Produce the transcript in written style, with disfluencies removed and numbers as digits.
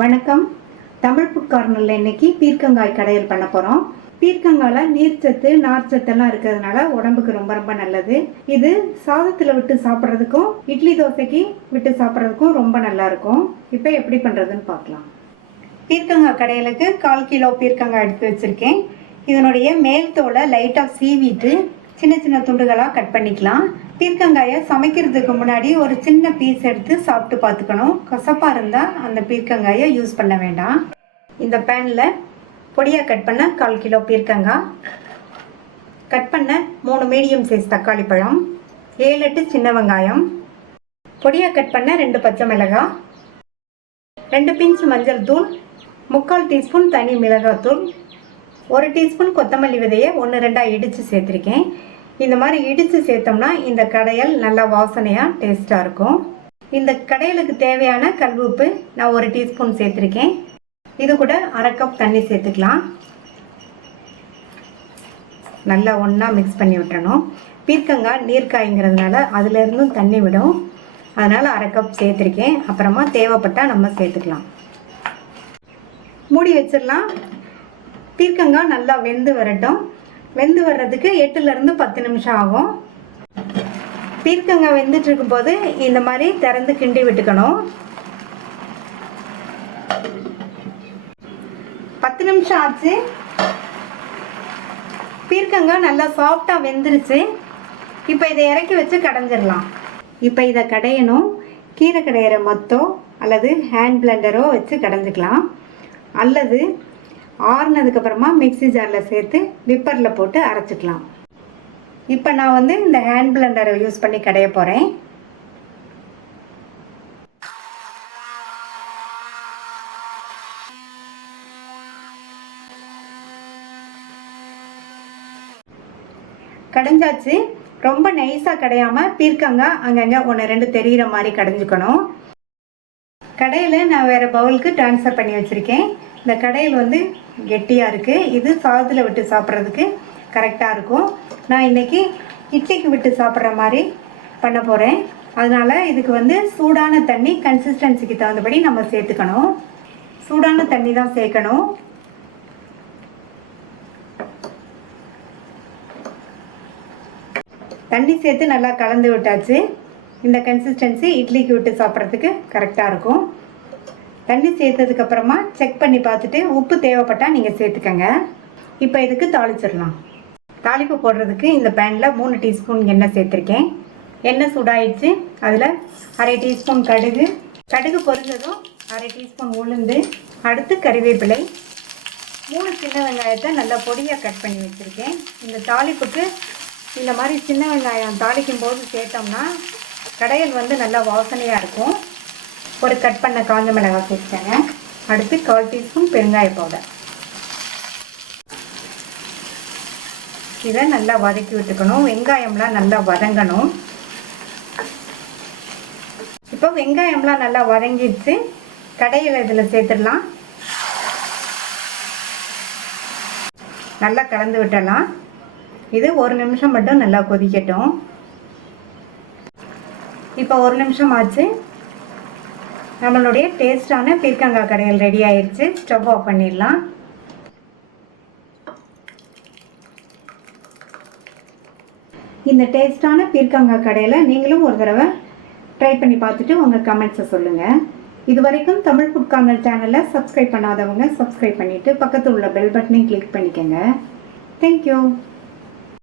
வணக்கம். தமிழ் ஃபுட் கார்னர்ல இன்னைக்கு பீர்க்கங்காய் கடையல் பண்ண போறோம். பீர்க்கங்காயில நீர்ச்சத்து நார்ச்சத்தெல்லாம் இருக்கிறதுனால உடம்புக்கு ரொம்ப ரொம்ப நல்லது. இது சாதத்துல விட்டு சாப்பிட்றதுக்கும் இட்லி தோசைக்கு விட்டு சாப்பிட்றதுக்கும் ரொம்ப நல்லா இருக்கும். இப்போ எப்படி பண்றதுன்னு பார்க்கலாம். பீர்க்கங்காய் கடையலுக்கு 1/4 கிலோ பீர்க்கங்காய் எடுத்து வச்சிருக்கேன். இதனுடைய மேல் தோலை லைட்டா சீவிட்டு சின்ன சின்ன துண்டுகளாக கட் பண்ணிக்கலாம். பீர்க்கங்காயை சமைக்கிறதுக்கு முன்னாடி ஒரு சின்ன பீஸ் எடுத்து சாப்பிட்டு பார்த்துக்கணும். கசப்பாக இருந்தால் அந்த பீர்க்கங்காயை யூஸ் பண்ண வேண்டாம். இந்த பேனில் பொடியாக கட் பண்ண 1/4 கிலோ பீர்க்கங்காய், கட் பண்ண 3 மீடியம் சைஸ் தக்காளி பழம், 7-8 சின்ன வெங்காயம், பொடியாக கட் பண்ண 2 பச்சை மிளகாய், 2 பிஞ்ச் மஞ்சள் தூள், 3/4 டீஸ்பூன் தனி மிளகாத்தூள், 1 டீஸ்பூன் கொத்தமல்லி விதையை 1-2 இடித்து சேர்த்துருக்கேன். இந்த மாதிரி இடித்து சேர்த்தோம்னா இந்த கடையல் நல்லா வாசனையாக டேஸ்ட்டாக இருக்கும். இந்த கடையலுக்கு தேவையான கல் உப்பு நான் 1 டீஸ்பூன் சேர்த்துருக்கேன். இது கூட 1/2 கப் தண்ணி சேர்த்துக்கலாம். நல்லா ஒன்றா மிக்ஸ் பண்ணி விட்டுறணும். பீர்க்கங்காய் நீர்க்காய்ங்கிறதுனால அதுலேருந்தும் தண்ணி விடும். அதனால் 1/2 கப் சேர்த்துருக்கேன். அப்புறமா தேவைப்பட்டால் நம்ம சேர்த்துக்கலாம். மூடி வச்சிடலாம். பீர்க்கங்காய் நல்லா வெந்து வரட்டும். வெந்து வர்றதுக்கு 8-10 நிமிஷம் ஆகும். பீர்க்கங்காய் வெந்துட்டு இருக்கும்போது இந்த மாதிரி திறந்து கிண்டி விட்டுக்கணும். 10 நிமிஷம் ஆச்சு. பீர்க்கங்காய் நல்லா சாஃப்டாக வெந்துருச்சு. இப்போ இதை இறக்கி வச்சு கடைஞ்சிடலாம். இப்போ இதை கடையணும். கீரை கடையிற மொத்தோ அல்லது ஹேண்ட் பிளெண்டரோ வச்சு கடைஞ்சிக்கலாம். அல்லது ஆறுனதுக்கப்புறமா மிக்சி ஜாரில் சேர்த்து விப்பரில் போட்டு அரைச்சிக்கலாம். இப்போ நான் இந்த ஹேண்ட் பிளெண்டரை யூஸ் பண்ணி கடைய போகிறேன். கடைஞ்சாச்சு. ரொம்ப நைஸாக கடையாமல் பீர்க்கங்காய் அங்கங்கே 1-2 தெரிகிற மாதிரி கடைஞ்சிக்கணும். கடையில் நான் வேறு பவுலுக்கு ட்ரான்ஸ்ஃபர் பண்ணி வச்சுருக்கேன். இந்த கடையில் கெட்டியாக இருக்குது. இது சாதத்தில் விட்டு சாப்பிட்றதுக்கு கரெக்டாக இருக்கும். நான் இன்றைக்கி இட்லிக்கு விட்டு சாப்பிட்ற மாதிரி பண்ண போகிறேன். அதனால் இதுக்கு சூடான தண்ணி கன்சிஸ்டன்சிக்கு தகுந்தபடி நம்ம சேர்த்துக்கணும். சூடான தண்ணி தான் சேர்க்கணும். தண்ணி சேர்த்து நல்லா கலந்து விட்டாச்சு. இந்த கன்சிஸ்டன்சி இட்லிக்கு விட்டு சாப்பிட்றதுக்கு கரெக்டாக இருக்கும். தண்ணி சேர்த்ததுக்கப்புறமா செக் பண்ணி பார்த்துட்டு உப்பு தேவைப்பட்டால் நீங்கள் சேர்த்துக்கங்க. இப்போ இதுக்கு தாளிச்சிடலாம். தாளிப்பு போடுறதுக்கு இந்த பேனில் 3 டீஸ்பூன் எண்ணெய் சேர்த்துருக்கேன். எண்ணெய் சூடாயிடுச்சு. அதில் 1/2 டீஸ்பூன் கடுகு, கடுகு பொரிஞ்சதும் 1/2 டீஸ்பூன் உளுந்து, அடுத்து கறிவேப்பிலை, 3 சின்ன வெங்காயத்தை நல்லா பொடியாக கட் பண்ணி வச்சுருக்கேன். இந்த தாளிப்புக்கு இந்த மாதிரி சின்ன வெங்காயம் தாளிக்கும் போது சேர்த்தோம்னா கடையல் நல்லா வாசனையாக இருக்கும். ஒரு கட் பண்ண காஞ்ச மிளகாய் சேர்த்துக்கங்க. அடுத்து 1/4 டீஸ்பூன் பெருங்காய பவுடர். இதை நல்லா வதக்கி விட்டுக்கணும். வெங்காயம்லாம் நல்லா வதங்கணும். இப்போ வெங்காயம்லாம் நல்லா வதங்கிடுச்சு. கடையில் இதில் சேர்த்துடலாம். நல்லா கலந்து விட்டலாம். இது 1 நிமிஷம் மட்டும் நல்லா கொதிக்கட்டும். இப்போ 1 நிமிஷம் ஆச்சு. நம்மளுடைய டேஸ்டான பீர்க்கங்காய் கடையல் ரெடி ஆயிடுச்சு. ஸ்டவ் ஆஃப் பண்ணிடலாம். இந்த டேஸ்டான பீர்க்கங்காய் கடையலை நீங்களும் ஒரு தடவை ட்ரை பண்ணி பார்த்துட்டு உங்கள் கமெண்ட்ஸை சொல்லுங்கள். இது வரைக்கும் தமிழ் ஃபுட் கார்னர் சேனலை சப்ஸ்கிரைப் பண்ணாதவங்க சப்ஸ்கிரைப் பண்ணிவிட்டு பக்கத்தில் உள்ள பெல் பட்டனையும் கிளிக் பண்ணிக்கோங்க. தேங்க்யூ.